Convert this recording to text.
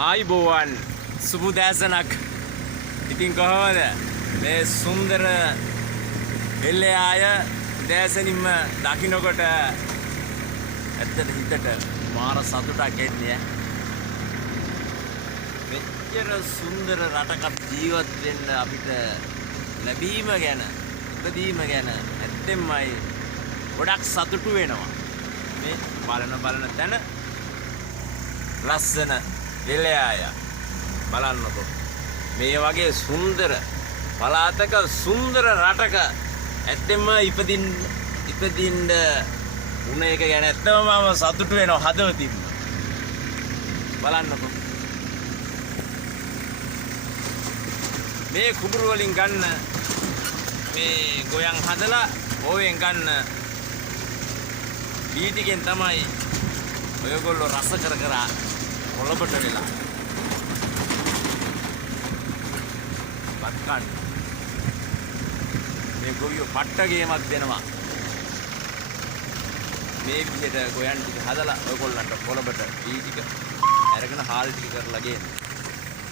ආයිබෝවන් සුබ දැසනක්. ඉතින් කොහොමද මේ සුන්දර එල්ලේ ආය දැසනින්ම දකින්නකොට ඇත්තට හිතට මාර සතුටක් එන්නේ. මෙච්චර සුන්දර රටක ජීවත් වෙන්න අපිට ලැබීම ගැන ඉපදීම ගැන ඇත්තෙන්මයි ගොඩක් සතුටු වෙනවා. මේ බලන තැන ලස්සන එළයාය බලන්නකො. මේ වගේ සුන්දර පළාතක සුන්දර රටක ඇත්තෙන්ම ඉපදින්න උන එක ගැන ඇත්තම මම සතුටු වෙනවා හදවතින්ම. බලන්නකො. මේ කුඹුරු වලින් ගන්න මේ ගොයන් හදලා ඕවෙන් ගන්න වී ටිකෙන් තමයි ඔයගොල්ලෝ රස කර කොළඹට වෙලා බත්කන් මේ ගොවියෝ පට්ට ගේමක් දෙනවා. මේ විදිහට ගොයන් ටික හදලා ඔයගොල්ලන්ට කොළඹට වී ටික අරගෙන හාල් ටික කරලා ගේන්න.